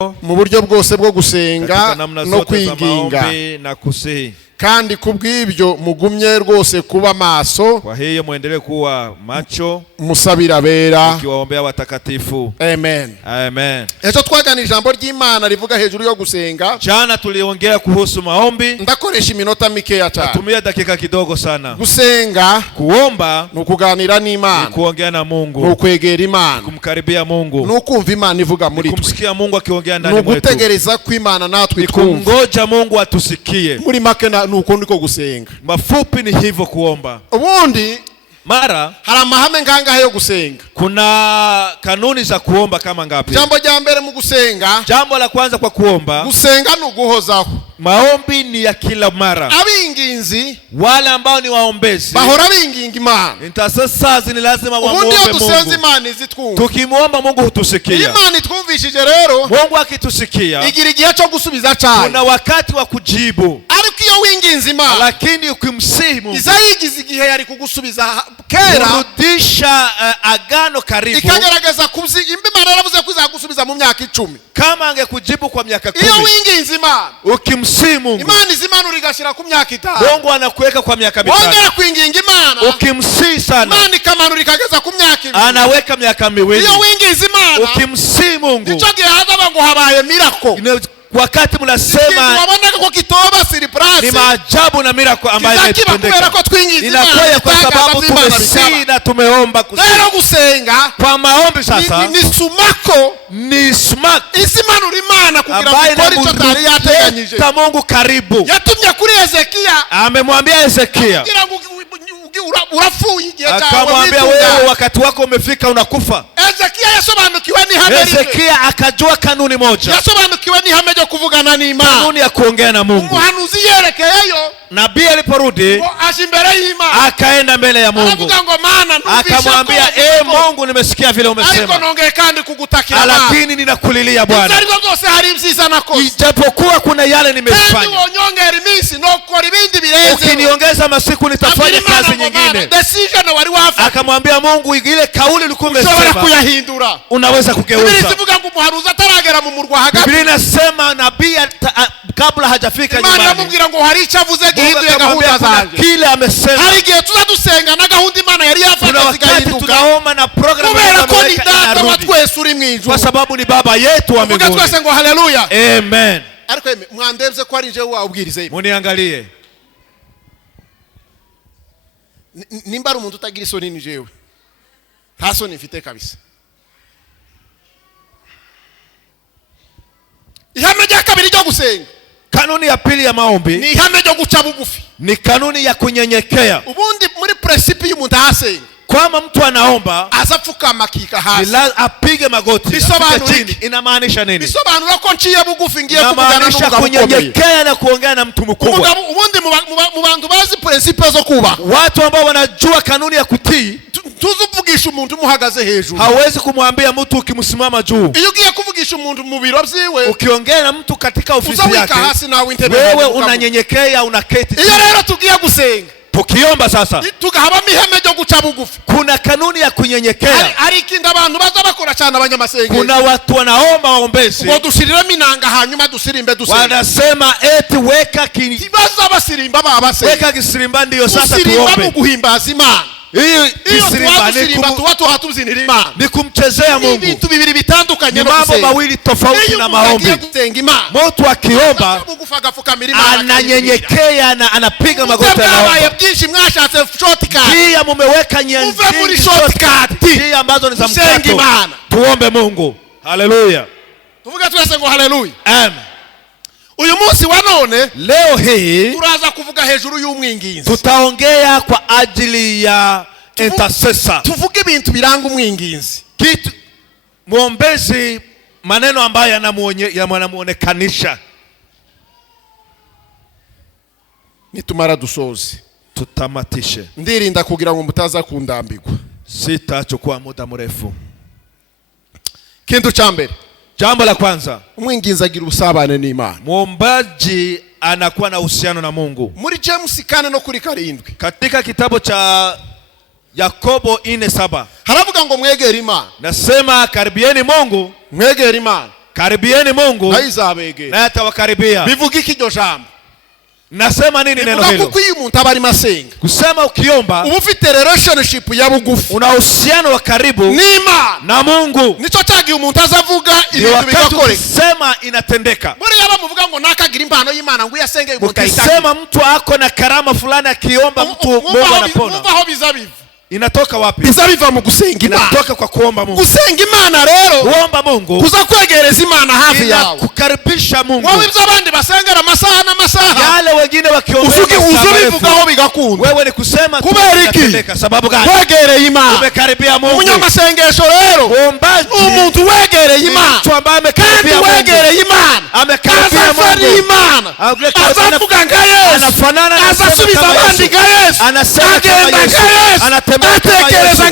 mu buryo bwose bwo gusenga no kwinginga, kandi kubw'ibyo mugumye rwose kuba maso. Kwa hiyo muendelee kuwa macho musabira bera, ukiwaombea watakatifu. Amen. Amen. Ejo twagana ijambo ry'Imana rivuga hejuru yo gusenga. Jana tuliongea kuhusu maombi. Ndakoresha iminota mikeya cyane. Natumia dakika kidogo sana. Gusenga, kuomba, nukuganira n'Imana, kuongea na Mungu, nukwegera Imana, kumkaribia Mungu, nukumva Imana ivuga muri twe, kumsikia Mungu akiongea ndani mwetu, nugutegereza ko Imana natwe twumva, kungoja Mungu atusikie. Muri make nuko ndiko gusenga. Mafupi ni hivyo kuomba. Ubundi mara hari amahame ngangahe yo gusenga. Kuna kanuni za kuomba kama ngapi? Jambo rya mbere mu gusenga, jambo la kwanza kwa kuomba, gusenga nuguhozaho. Maombi ni ya kila mara. Abinginzi, wale ambao ni waombezi, bahora binginga Imana. Intercessors ni lazima wamuombe Mungu. Ubundi dusenze Imana izitwumva. Tukimuomba Mungu hutusikia. Imana itwumvishije rero, Mungu akitusikia, igira igihe cyo gusubiza cyane. Kuna wakati wa kujibu. Ariko iyo winginze Imana, lakini ukimsihi Mungu, izayigize igihe yari kugusubiza kera, kurudisha agano karibu, ikagerageza Imana yaravuze ko izagusubiza mu myaka 10. Kama angekujibu kwa miaka 10. Iyo winginze Imana, ukimsihi Mungu, Imana izimana urigashira ku myaka 5. Mungu anakuweka kwa miaka 5. Wongera kwinginga Imana, ukimsihi sana, Imana ikamanura ikageza ku myaka 2. Anaweka miaka 2. Iyo winginze Imana, ukimsihi Mungu, nicyo gihe hazaba ngo habaye miracle. Wakati mnasema ni maajabu na miracle ambayo imetendeka, inakuwa kwa sababu tumesihi na tumeomba kusihi. Leo gusenga kwa maombi sasa ni sumako, ni sumak isimanura Imana kugira ngo ikore icyo tari yateganyije. Mungu karibu yatumye kuri Hezekiya, amemwambia Hezekiya kugira ngo urafuye igihe cyawe, akamwambia wewe wakati wako umefika unakufa. Hezekiya yasobanukiwe ni hame. Hezekiya akajua kanuni moja, yasobanukiwe ni hame yo kuvugana n'Imana, kanuni ya kuongea na Mungu. Umuhanuzi yerekeyeyo, nabii aliporudi asimbere y'Imana, akaenda mbele ya Mungu, aravuga ngo Mana, akamwambia Mungu, nimesikia vile umesema, ariko nongeye kandi kugutakira, lakini ninakulilia Bwana, ariko zose hari ibyiza nakoze, ijapokuwa kuna yale nimefanya, wonyongera iminsi no gukora ibindi birenze, ukiniongeza masiku nitafanya kazi nyingine. Decision wari wafa, akamwambia Mungu, ile kauli ulikuwa umesema kuyahindura, unaweza kugeuza. Biblia ivuga ngo umuhanuzi ataragera mu murwa hagati, Biblia inasema nabii kabla hajafika nyumbani, Imana yamubwira ngo hari icyo avuze gihinduye gahunda zanjye, kile amesema. Hari igihe tuzadusenga na gahunda Imana yari yafata zigahinduka, tunaomba na program kubera ko ni data wa twese uri mu ijuru, kwa sababu ni baba yetu wa mbinguni. Tuvuga twese ngo haleluya, amen. Ariko mwandebye ko ari nje wabwirize, muniangalie nimba ari umuntu utagira isoni ni jewe, nta soni mfite kabisa. Ihame rya kabiri ryo gusenga, kanuni ya pili ya maombi, ni ihame ryo guca bugufi, ni kanuni ya kunyenyekea. Ubundi muri principe y'umuntu asenga, kwamba mtu anaomba azapfukama kika hasi, apige magoti, apige chini. Inamaanisha nini? Bisobanura ko nciye bugufi ngiye kuvugana n'umugabo kunyenyekea na kuongea na mtu mkubwa. Ubundi mu bantu bazi principe zo kuba, watu ambao wanajua kanuni ya kutii, tuzuvugisha umuntu umuhagaze hejuru. Hawezi kumwambia mtu ukimsimama juu. Iyo ugiye kuvugisha umuntu mu biro byiwe, ukiongea na mtu katika ofisi yake, wewe unanyenyekea, unaketi. Iyo rero tugiye gusenga, tukiomba sasa, tugahabamo ihame ryo guca bugufi, kuna kanuni ya kunyenyekea. Ari kinda abantu baza bakora cyane abanyamasengesho, kuna watu wanaomba waombezi, ngo dushiriremo inanga hanyuma dusirimbe dusenga, wanasema eti weka kibaza basirimba babasenga, weka kisirimba ndio sasa tuombe. Mu guhimbaza Imana, hiyo kisirimba ni kumchezea Mungu. Ibintu bibiri bitandukanye, mambo mawili tofauti na maombi. Mtu akiomba ananyenyekea na anapiga magoti anaomba. Pia mumeweka nyingi ambazo ni za mkato. Tuombe Mungu. Haleluya. Tuvuga twese ngo haleluya. Amen. Uyu munsi wa none, leo hii turaza kuvuga hejuru y'umwinginzi. Tutaongea kwa ajili ya intercessor. Tuvuge ibintu biranga umwinginzi. Kitu muombezi, maneno ambayo yanamuonekanisha. Nitumara dusoze, tutamatishe. Ndirinda kugira ngo mutaza kundambirwa, sitachukua muda mrefu. Kintu cha mbere, jambo la kwanza, umwinginzi agira ubusabane n'Imana. Muombaji anakuwa na uhusiano na Mungu. Muri James 4 no kuri 7, katika kitabu cha Yakobo 4:7 haravuga ngo mwegere Imana. Nasema karibieni Mungu, mwegere Imana, karibieni Mungu ayizabegera naye atawakaribia. bivuga iki iryo jambo? Nasema nini neno hilo? Kuko iyo umuntu aba arimo asenga, kusema ukiomba uba ufite relationship ya bugufi, una uhusiano wa karibu n'Imana na Mungu. Nico cyagiye umuntu azavuga ibintu bigakoreka, sema inatendeka. Buriya bamuvuga ngo nakagira impano y'Imana ngo yasenge umuntu ayitaka. Sema mtu ako na karama fulani akiomba mtu Mungu anapona. Umva aho bizabiva. Inatoka wapi? Bizabiva mu gusenga Imana. Inatoka kwa kuomba Mungu. Gusenga Imana rero, kuomba Mungu kuza kwegereza Imana hafi yawe, kukaribisha Mungu. Wowe ibyo abandi basengera amasaha n'amasaha, yale wengine wakiombea uzubivugaho bigakunda. Wewe ni kusema kubera iki? Sababu gani? Wegereye Imana, umekaribia Mungu. Umunyamasengesho rero, umuntu wegereye Imana, mtu ambaye amekaribia Mungu, wegereye Imana, amekaribia Mungu, azavuga nka Yesu, anafanana na azasubiza abandi nka Yesu, anasema kama Yesu, anatembea kama Yesu,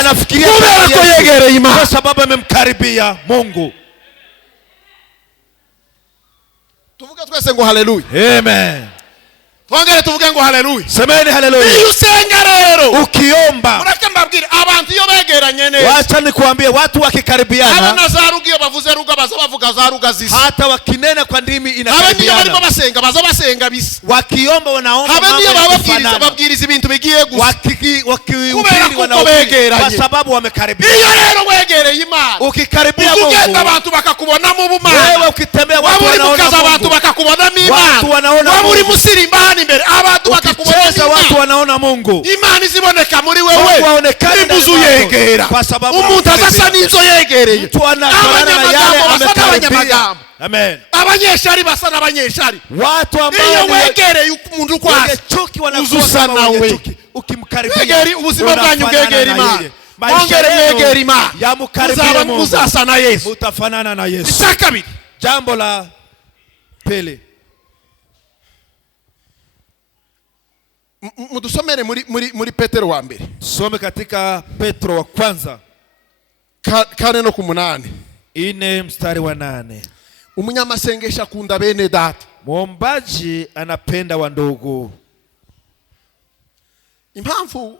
anafikiria kama yegereye Imana, kwa sababu amemkaribia Mungu. Tuvuga twese ngo haleluya. Amen. Twongere tuvuge ngo haleluya. Semeni haleluya. Iyo usenga rero, ukiomba, mureke mbabwire abantu iyo begeranye neza. Wacha nikuambie watu wakikaribiana, abana za ruga iyo bavuze ruga baza bavuga za ruga zisa. Hata wakinena kwa ndimi inakaribiana. Abandi barimo basenga baza basenga bisa. Wakiomba wanaomba mambo yanafanana. Babwiriza ibintu bigiye gusa. Wakihubiri wanaohubiri kwa sababu wamekaribiana. Iyo rero wegereye Imana, ukikaribia Mungu, ukigenda abantu bakakubona mu bumana. Wewe ukitembea watu wanaona Mungu, abantu bakakubona mu Imana. Watu wanaona Mungu. Muri musirimbani imbere abantu bakakubona mu Imana. Watu wanaona Mungu. Imana iziboneka muri wewe. Imbuzu yegera. Kwa sababu umuntu azasa n'izo yegereye. Mtu anafanana na yale amekaribia. Amen. Abanyeshari basa n'abanyeshari. Watu ambao iyo wegereye umuntu kwasa, chuki wanakuwa kama wenye chuki. Ukimkaribia ubuzima bwanyu bwegera Imana. Ongere yegera Imana. Yamukaribia Mungu. Muzasa na Yesu. Mutafanana na Yesu. Isakabiri. Jambo la pili. Mudusomere muri Petero wa mbere. Some katika Petro wa kwanza 4:8. 4 mstari wa 8. Umunyamasengesho akunda bene data. Muombaji anapenda wa ndugu. Impamvu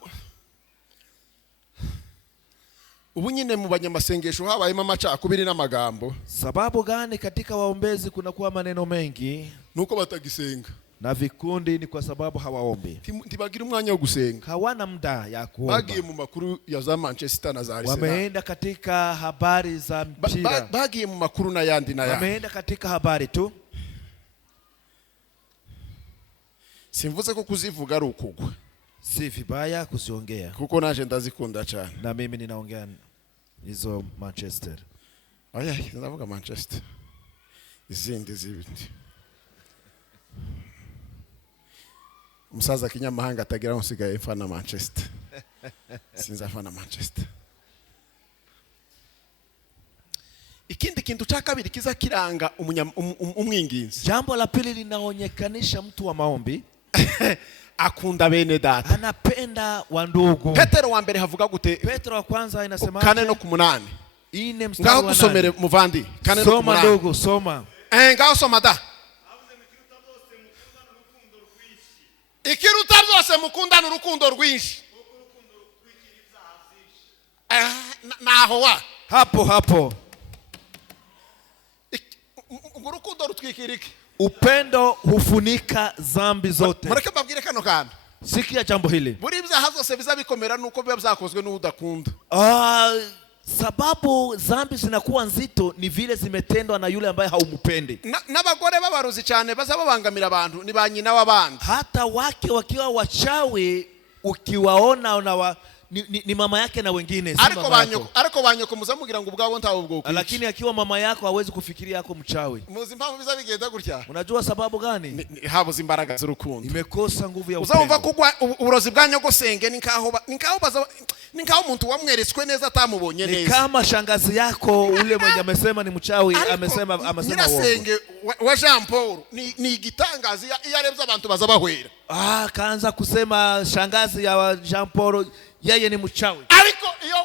ubu nyine mu banyamasengesho habayemo amacakubiri n'amagambo. Sababu gani katika waombezi kuna kuwa maneno mengi? Nuko batagisenga. Na vikundi ni kwa sababu hawaombi. Ntibagira umwanya wo gusenga. Hawana muda ya kuomba. Bagiye mu makuru ya za Manchester na za Arsenal. Wameenda katika habari za mpira. Bagiye mu makuru na yandi na yandi. Wameenda katika habari tu. Simvuze ko kuzivuga ari ukugwa. Si vibaya kuziongea. Kuko naje ndazikunda cyane. Na mimi ninaongea hizo Manchester. Aya, ndavuga Manchester. Izindi zibindi. Umusaza kinyamahanga atagira usigaye fana Manchester. Sinza fana Manchester. Ikindi kintu cha kabiri kiza kiranga umwinginzi. Jambo la pili linaonyekanisha mtu wa maombi. Akunda bene data. Anapenda wa ndugu. Petero wa mbere havuga gute? Petro wa kwanza inasema 4:8. 4 mstari wa 8. Ngaho kusomere muvandi 4:8. Soma ndugu, soma. Ngaho soma da. Ikiruta byose mukundana urukundo rwinshi. Naho wa hapo urukundo rutwikirike. Upendo hufunika dhambi zote. Mureke babwire kano kantu. Sikia jambo hili. Buri ibyaha zose bizabikomera nuko biba byakozwe n'udakunda. Sababu dhambi zinakuwa nzito ni vile zimetendwa na yule ambaye haumupendi. N'abagore babarozi cyane bazababangamira abantu ni ba nyina w'abandi. Hata wake wakiwa wachawi ukiwaona ni mama yake na wengine, si mama yako. Ariko banyoko muzamugira ngo ubwabo ntawo bwo kwica. Lakini akiwa mama yako hawezi kufikiria yako mchawi. Muzi mpamvu bizabigenda gutya. Unajua sababu gani? Habuze imbaraga z'urukundo. Imekosa nguvu ya upendo. Uzumva kugwa uburozi bwanyogosenge ninkaho umuntu wamweretswe neza atamubonye neza. Ni kama shangazi yako ule mwenye amesema ni mchawi, amesema uongo. Nyirasenge wa Jean Paul ni igitangazi iyo arebye abantu bazabahwera. Kaanza kusema shangazi ya Jean Paul yeye ni mchawi. Ariko iyo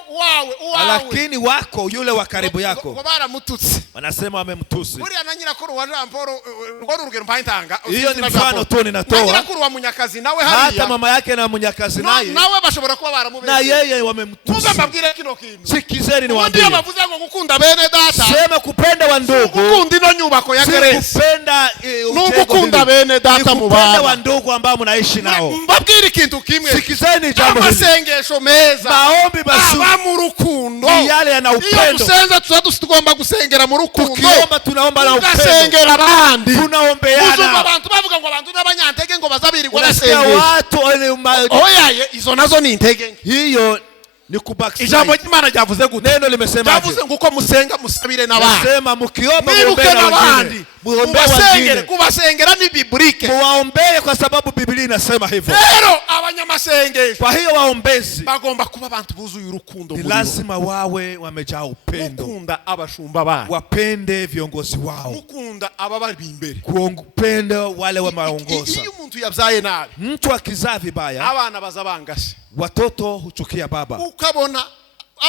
lakini wako yule wa karibu yako wanasema wamemtusi. Hiyo ni mfano tu ninatoa. Hata mama yake na munyakazi naye na yeye wamemtusi. Sikizeni niwaambie, sema kupenda wa ndugu si kupenda n'ugukunda bene data mu bana, wa ndugu ambao mnaishi nao. Mbabwire ikintu kimwe, sikizeni jambo hili, amasengesho meza, maombi mazuri aba mu rukundo ni yale yana upendo. Iyo gusenza tugomba gusengera mu rukundo, tukiomba tunaomba na upendo, tugasengera abandi, tunaombeana. Uzumva abantu bavuga ngo abantu n'abanyantege ngo bazabirirwa basengesha watu oya, izo nazo ni intege. Hiyo ni kubakisha. Ijambo ry'Imana ryavuze gute? Neno limesema ryavuze nguko musenga musabire n'abandi. Sema mukiomba muombe n'abandi. Mubasengere, kubasengera ni biblike. Muwaombee kwa sababu Biblia inasema hivyo. Rero abanyamasengesho, kwa hiyo waombezi bagomba kuba abantu buzuye urukundo. Ni lazima wawe wamejaa upendo. Mukunda abashumba babo, wapende viongozi wao, mukunda ababari imbere, kupenda wale wanaoongoza. Iyo umuntu yabyaye nabi, mtu akizaa vibaya, abana bazabangase, watoto huchukia baba. Ukabona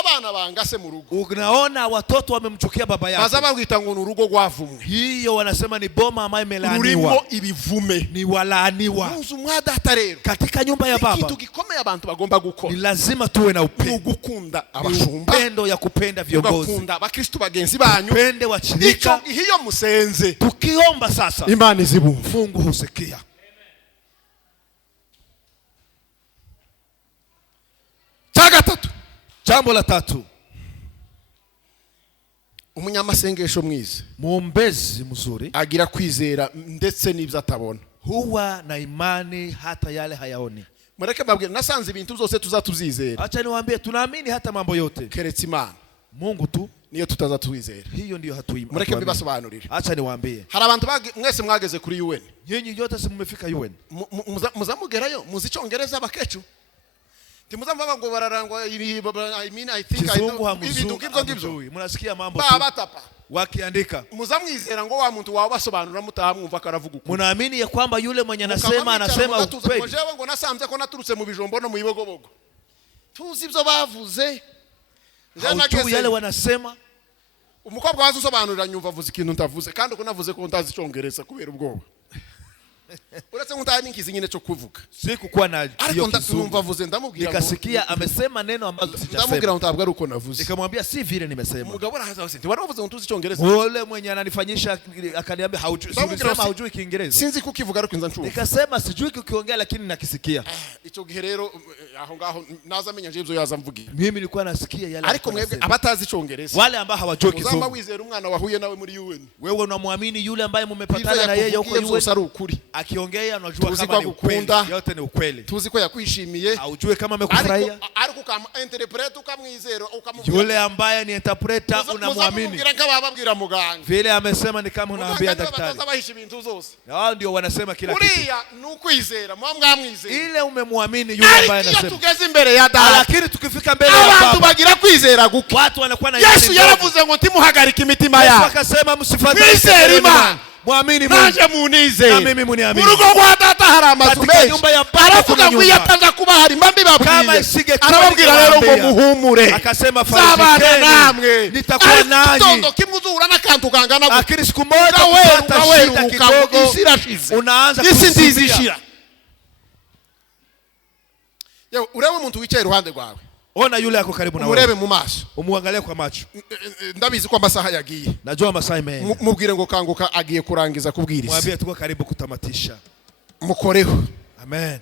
abana bangase mu rugo, unaona watoto wamemchukia baba yake, bazabangita ngo n'urugo rwavumwe. Hiyo wanasema ni boma ambayo imelaaniwa, urimo ibivume, ni walaaniwa. Munzu mwadata rero, katika nyumba ya baba kitu gikomeye abantu bagomba gukora, ni lazima tuwe na upendo, gukunda abashumba, upendo ya kupenda viongozi, gukunda abakristo bagenzi banyu, upende washirika. Hiyo musenze, tukiomba sasa Imana izibumva, Mungu husikia. Gatatu, jambo la tatu, umunyamasengesho mwiza, muombezi mzuri agira kwizera ndetse n'ibyo atabona, huwa na imani hata yale hayaoni. Mureke babwire, nasanze ibintu byose tuzatuzizera. Acha niwaambie, tunaamini hata mambo yote keretse Imana, Mungu tu niyo tutazatwizera. Hiyo ndio hatuimani. Mureke bibasobanurire. Acha niwaambie, hari abantu mwese mwageze kuri UN, nyinyi yote si mmefika UN, muzamugerayo muzi Cyongereza bakecu, timuzamva ngo bararangwa I think ibintu ngibyo mnasikia mambo tu batapa wakiandika, muzamwizera ngo wa muntu wawe basobanura mutahamwumva karavuga uko, munaamini ya kwamba yule mwenye anasema ukweli. Jewe ngo nasanze ko naturutse mu bijombo no mu ibogobogo, tuzi ibyo bavuze, hautu yale wanasema. Umukobwa wazo sobanurira nyumva avuze ikintu ntavuze, kandi uko navuze ko ntazi Cyongereza kubera ubwoba. Uretse ngutaye ninkizi nyine cyo kuvuga, sikukuwa na hiyo kizungu, avuze ndamubwira, nikasikia amesema neno ambazo sijasema, ndamubwira ntabwo ari uko navuze, nikamwambia si vile nimesema. Mugabo arahaza wase nti waravuze ngo tuzi Cyongereza, wale mwenye ananifanyisha akaniambia haujui Kiingereza, sinzi kukivuga ariko nza ncumva, nikasema sijui kukiongea lakini nakisikia. Ico gihe rero aho ngaho naza menya je ibyo yaza mvugira, mimi nilikuwa nasikia yale, ariko mwebwe abatazi Cyongereza, wale ambao hawajui Kizungu, uzamba wizera umwana wahuye nawe muri UN, wewe unamwamini yule ambaye mmepatana na yeye huko UN, akiongea unajua kama ni ukweli, yote ni ukweli, tuzi ko yakwishimiye, haujui kama amekufurahia, ariko kama interpret ukamwizera ukamubwira, yule ambaye ni interpreter unamwamini, muzamubwira nk'abababwira muganga, vile amesema ni kama unaambia daktari, bahisha ibintu zose, hao ndio wanasema kila kitu. Uriya nukwizera, mwamwizera ile umemwamini yule ambaye anasema, tugeze imbere ya dada, lakini tukifika mbele ya baba abantu bagira kwizera guke, watu wanakuwa na Yesu yaravuze ngo ntimuhagarike imitima yabo, akasema msifadhaike Imani, muamini Mungu, naje munize, na mimi muniamini. Urugo kwa data hari amazu menshi, aravuga ngo yatanza kuba hari mbambi babwiye, arababwira rero ngo muhumure, akasema farijikeni, nitakuwa nanyi. Tondo kimuzura n'akantu kangana gutya, lakini siku moja kupata shida kidogo, unaanza kusizishira. Yewe urebe umuntu wicaye iruhande rwawe, ona yule yako karibu na wewe, urebe mu maso, umuangalie kwa macho. Ndabizi ko amasaha yagiye, najua amasaha imeenda, mubwire ngo kanguka agiye kurangiza kubwiriza, mwambie tuko karibu kutamatisha, mukoreho. Amen.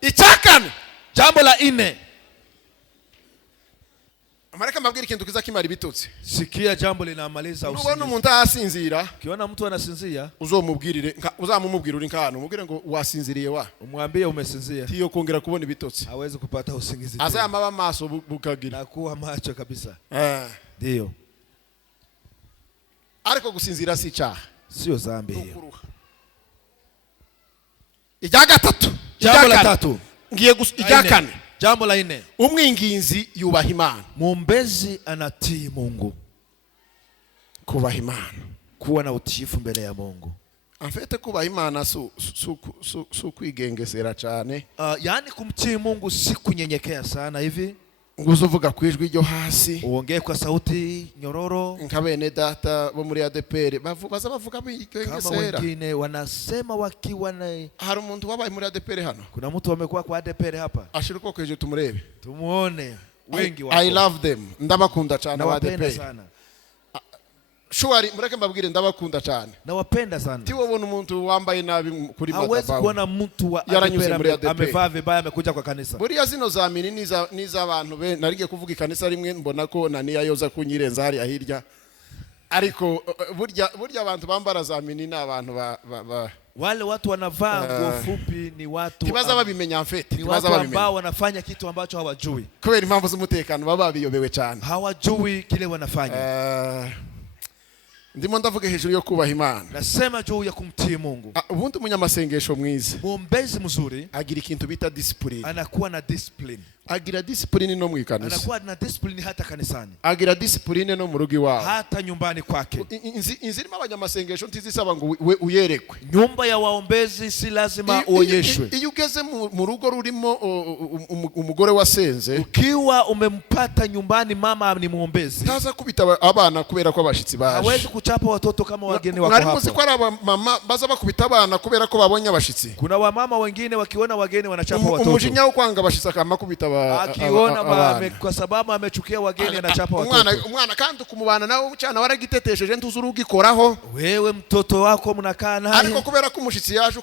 Icyakane, jambo la 4, amareka mbabwira ikintu kiza kimara bitutse. Sikia jambo linamaliza usingizi. Ubona umuntu asinzira, kiona mtu anasinzia, uzomubwirire uzamumubwira uri nkano, mubwire ngo wasinziriye wa, umwambie umesinzia, tiyo kongera kubona ibitutse, hawezi kupata usingizi, azayamaba maso bukagira, na kuwa macho kabisa. Ndio. Ariko gusinzira si cyaha, sio dhambi hiyo. Ijya gatatu, jambo la 3, ngiye ijya kane, jambo la 4, umwinginzi yubaha Imana, muombezi anatii Mungu, kubaha Imana, kuwa na utiifu mbele ya Mungu. Amfete kubaha Imana su kwigengesera cyane. Yani kumtii Mungu si kunyenyekea sana hivi. Nguzuvuga kwijwi ryo hasi. Uongee kwa sauti nyororo. Nkabene data bo muri ADPR baza bavuga bigengesera. Kama wengine wanasema wakiwa na hari umuntu wabaye muri ADPR hano. Kuna mtu amekuwa kwa ADPR hapa. Ashiruko kweje tumurebe. Tumuone. Wengi wako. I love them. Ndabakunda cyane wa ADPR. Sana. Shwari mureke mbabwire ndabakunda cyane. Nawapenda sana. Ti wabona umuntu wambaye nabi kuri madhabahu. Hawezi kuona mtu wa ADPR amevaa vibaya amekuja kwa kanisa. Buriya zino zamini niza abantu be narige kuvuga ikanisa rimwe mbona ko naniya yoza kunyirenza hari ahirya. Ariko burya abantu bambara zamini n'abantu wale watu wanavaa nguo fupi ni watu tibaza babimenya mfete tibaza ambao wanafanya kitu ambacho hawajui. Kubera impamvu z'umutekano baba biyobewe cyane. Hawajui kile wanafanya. Ndimo ndavuga hejuru yo kubaha Imana. Nasema juu ya kumtii Mungu. Ubundi umunyamasengesho mwiza. Muombezi mzuri agira ikintu bita discipline. Anakuwa na discipline. Agira discipline no mu ikanisa. Anakuwa na discipline hata kanisani. Agira discipline no mu rugo iwawe. Hata nyumbani kwake. Inzirimo abanyamasengesho ntizisaba ngo uyerekwe. Nyumba ya waombezi si lazima uonyeshwe. Iyo ugeze mu rugo rurimo umugore wasenze, ukiwa umempata nyumbani mama ni muombezi, taza kubita abana kubera ko abashitsi baje. Hawezi kuchapa watoto kama wageni wako hapo. Mwari muzi ko ari mama baza bakubita abana kubera ko babonye abashitsi. Kuna wamama wengine wakiona wageni wanachapa watoto. Umujinya wo kwanga abashitsi akama kubita akiona kwa sababu amechukia wageni anachapa watoto. Umwana kandi kumubana nawe cyane waragitetesheje ntuzurugikoraho. Wewe mtoto wako mnakaa naye. Ariko kubera ko umushitsi yaje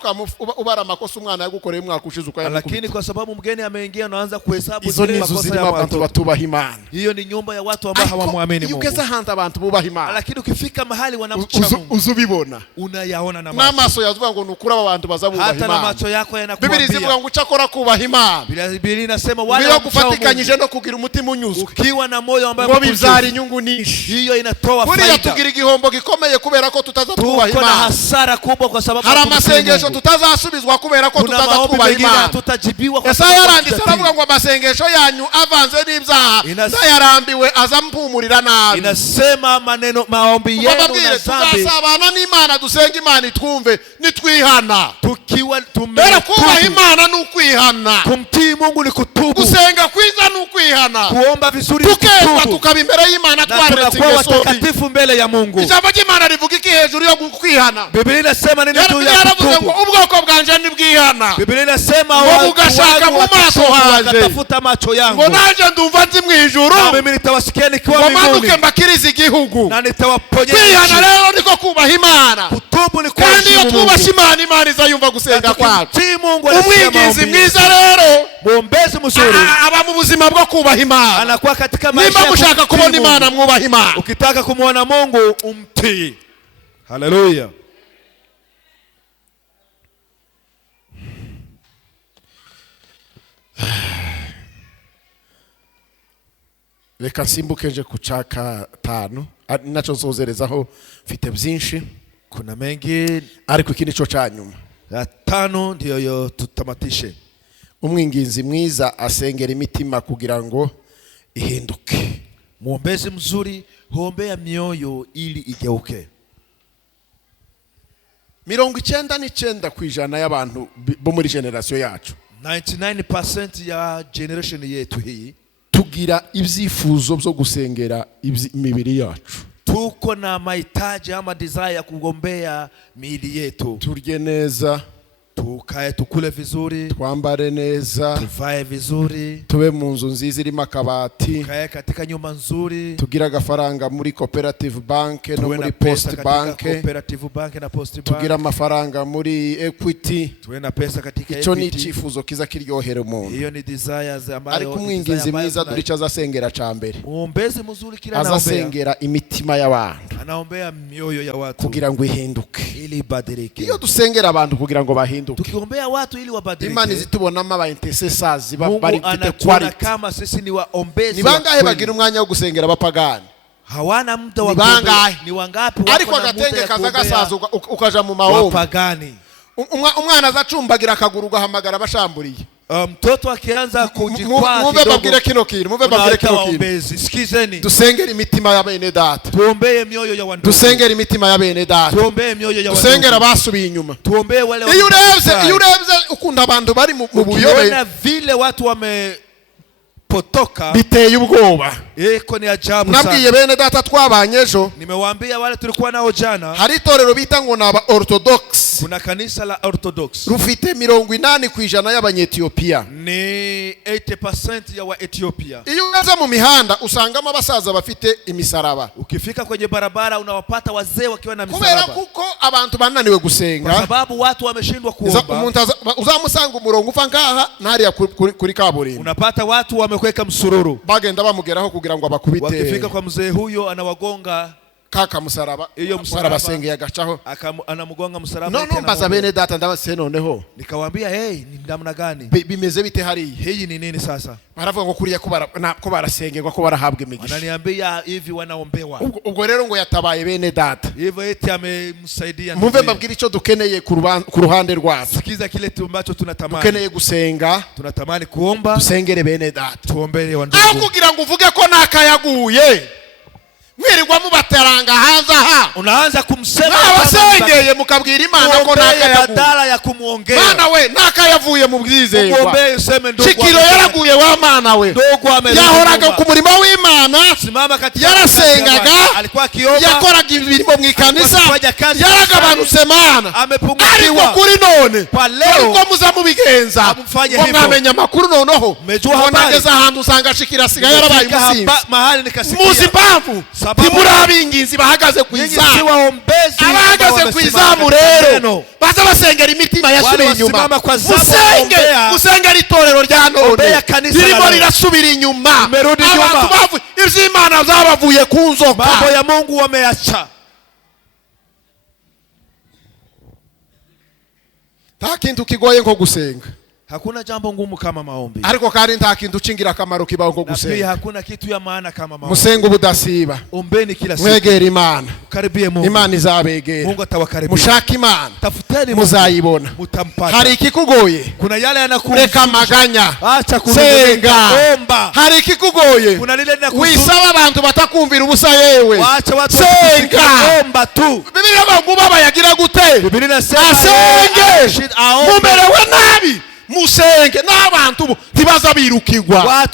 ubara amakosa umwana yagukoreye mwaka ushize uko yakubita. Lakini kwa sababu mgeni ameingia anaanza kuhesabu zile makosa ya watu batubaha Imana. Hiyo ni nyumba ya watu ambao hawamwamini Mungu. Yugeza handa abantu bubaha Imana. Lakini ukifika mahali wanamcha Mungu uzubibona. Unayaona na maso yavuga ngo nukura abantu bazabubaha Imana. Hata na macho yako yanakuambia. Biblia zivuga ngo ucakora kubaha Imana. Biblia inasema wala kufatikanyije no kugira umutima unyuzwe. Ukiwa na moyo ambao ngo bivyara inyungu nishi. Hiyo inatoa faida. Buriya tugira igihombo gikomeye kubera ko tutazatubaha Imana. Kuna hasara kubwa kwa sababu hari amasengesho tutazasubizwa kubera ko tutazatubaha Imana. Tutajibiwa kwa sababu yaranditse aravuga ngo amasengesho yanyu avanze n'ibyaha ndayarambiwe azampumurira nabi. Inasema maneno maombi yenu na dhambi. Tuzasabana n'Imana dusenga Imana itwumve nitwihana. Tukiwa tumetubu. Kubaha Imana n'ukwihana. Kumtii Mungu ni kutubu. Gusenga kwiza n'ukwihana. Kuomba vizuri tukeza tukaba imbere y'Imana twaretse ingeso watakatifu mbele ya Mungu. Ijambo ry'Imana rivuga iki hejuru yo kwihana? Biblia inasema nini juu ya kutubu? Ubwoko bwanje ni bwihana. Biblia inasema ugashaka mu maso haje. Tafuta macho yangu. Ngo naje ndumva nzi mwijuru. Mimi nitawasikia nikiwa mbinguni. Manuke mbakiriza igihugu. Na nitawaponyesha. Kwihana rero niko kubaha Imana. Kutubu ni kuheshimu Mungu. Kandi iyo twubasha Imana, Imana izayumva gusenga kwacu. Umwingizi mwiza rero muombezi mzuri aba mu buzima bwo kubaha Imana. Anakuwa katika maisha ya mushaka kubona Imana mwubaha Imana. Ukitaka kumuona Mungu umtii. Haleluya. Reka nsimbuke nje kucaka 5 naco nzozerezaho mfite byinshi. Kuna mengi ariko ikindi cyo cyanyuma. 5 ndio yo tutamatishe. Umwinginzi mwiza asengera imitima kugira ngo ihinduke. Muombezi mzuri huombea mioyo ili igeuke. 99% y'abantu bo muri generation yacu, 99% ya generation yetu hii tugira ibyifuzo byo gusengera imibiri yacu. Tuko na mahitaji ama desire ya kugombea miili yetu. Turye neza, tukae tukule vizuri, twambare neza, tuvae vizuri, tube mu nzu nziza irimo akabati, tukae katika nyumba nzuri, tugira agafaranga muri cooperative bank no muri post bank, cooperative bank na post bank, tugira amafaranga muri equity, tuwe na pesa katika equity. Ico ni icifuzo kiza kiryohera umuntu. Hiyo ni desires ambayo ariko umwinginzi mwiza durica azasengera cyambere. Muombezi mzuri kila anaombea, azasengera imitima y'abantu, anaombea mioyo ya watu kugira ngo ihinduke, ili ibadilike. Iyo dusengera abantu kugira ngo bahinduke, tukiombea watu ili wabadilike, Imana izitubonamo aba intercessors bari mfite quality. Kama sisi ni waombezi, ni bangahe bagira umwanya wo gusengera abapagani? Hawana muda wa kuombea. Ni wangapi wako ariko agatenge kaza gasaza ukaja mu mahombo wapagani? Umwana azacumbagira akaguru gahamagara abashamburiye. mtoto akianza kujikwaa muve babwire kino kintu, muve babwire kino kintu. Sikizeni. Dusengera imitima ya bene data. Tuombee mioyo ya wandugu. Dusengera imitima ya bene data. Tuombee mioyo ya wandugu. Dusengera basubiye inyuma. Tuombee wale iyo urebye ukunda abantu bari mu buyobe. Ukiona vile watu wamepotoka biteye ubwoba. Eko ni ajabu sana. Nabwiye bene data twabanye ejo. Nimewaambia wale tulikuwa nao jana. Hari itorero bita ngo naba Orthodox. Kuna kanisa la Orthodox. Rufite 80% y'Abanyetiyopiya. Ni 80% ya wa Ethiopia. Iyo unaza mu mihanda usangamo abasaza bafite imisaraba. Ukifika kwenye barabara unawapata wazee wakiwa na misaraba. Kubera kuko abantu bananiwe gusenga. Kwa sababu watu wameshindwa kuomba. Uzamusanga umurongo uva ngaha nari kuri kaburimbo. Unapata watu wamekweka msururu. Bagenda bamugeraho kugira ngo abakubite. Wakifika kwa mzee huyo anawagonga kaka musaraba. Iyo musaraba senge yagacaho. Anamugonga musaraba. No mbaza bene data ndabase noneho. Nikawaambia ni ndamna gani? Bimeze bite hari? Hii ni nini sasa? Baravuga ngo kuriya ko barasengerwa ko barahabwa imigisha. Ananiambia hivi wanaombewa. Ubwo rero ngo yatabaye bene data. Hivyo eti amemsaidia. Mumve mbabwira ico dukeneye ku ruhande rwacu. Sikiza kile ambacho tunatamani. Dukeneye gusenga. Tunatamani kuomba. Dusengere bene data. Tuombee wandugu. Aho kugira ngo uvuge ko nakayaguye. Mwirirwa mubateranga hanze aha. Unaanza kumsema abasengeye mukabwira Imana ko nakayaguye. Badala ya kumuongea. Mana we nakayavuye mu bwizerwa. Muombee useme ndugu. Shikiro yaraguye wa mana we. Ndugu amerudi. Yahoraga ku murimo w'Imana. Simama kati yarasengaga. Alikuwa akiomba. Yakoraga ibirimo mu ikanisa. Yaragabanutse Mana. Amepungukiwa. Ariko kuri none. Kwa leo. Uko muzamubigenza. Mwamenya makuru noneho. Nageze ahantu usanga shikira siga yarabaye umusinzi. Mahali nikasikia. Muzi mpamvu. Timuri abinginzi bahagaze ku izamu. Abahagaze ku izamu rero baza basengera imitima yasubiye inyuma. Musengera itorero rya none ririmo rirasubira inyuma. Abantu bavuye ivy'Imana zabavuye ku nzoka. Mambo ya Mungu wameacha. Nta kintu kigoye nko gusenga. Hakuna jambo ngumu kama maombi. Ariko kandi nta kintu cingira akamaro kibaho nko gusenga. Pia hakuna kitu ya maana kama maombi. Musenga ubudasiba. Ombeni kila siku. Mwegera Imana. Karibie Mungu. Imana izabegera. Mungu atawakaribia. Mushaka Imana. Tafuteni Mungu. Muzayibona. Mutampata. Hari ikikugoye. Kuna yale yanakuwa. Reka maganya. Acha kunenga. Omba. Hari ikikugoye. Kuna lile linakusumbua. Wisaba abantu batakumvira ubusa yewe. Acha watu senga. Omba tu. Biblia baguba bayagira gute? Biblia inasema asenge. Mumerewe nabi. Musenge n'abantu tibaza birukigwa.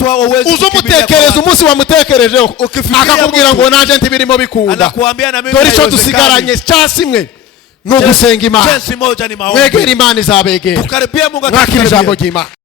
Uzumutekereza umunsi wamutekerejeho akakubwira ngo naje ntibirimo bikunda. Dore icyo dusigaranye cyasimwe no gusenga Imana. Mwegera Imana izabegera. Mwakira ijambo ry'Imana.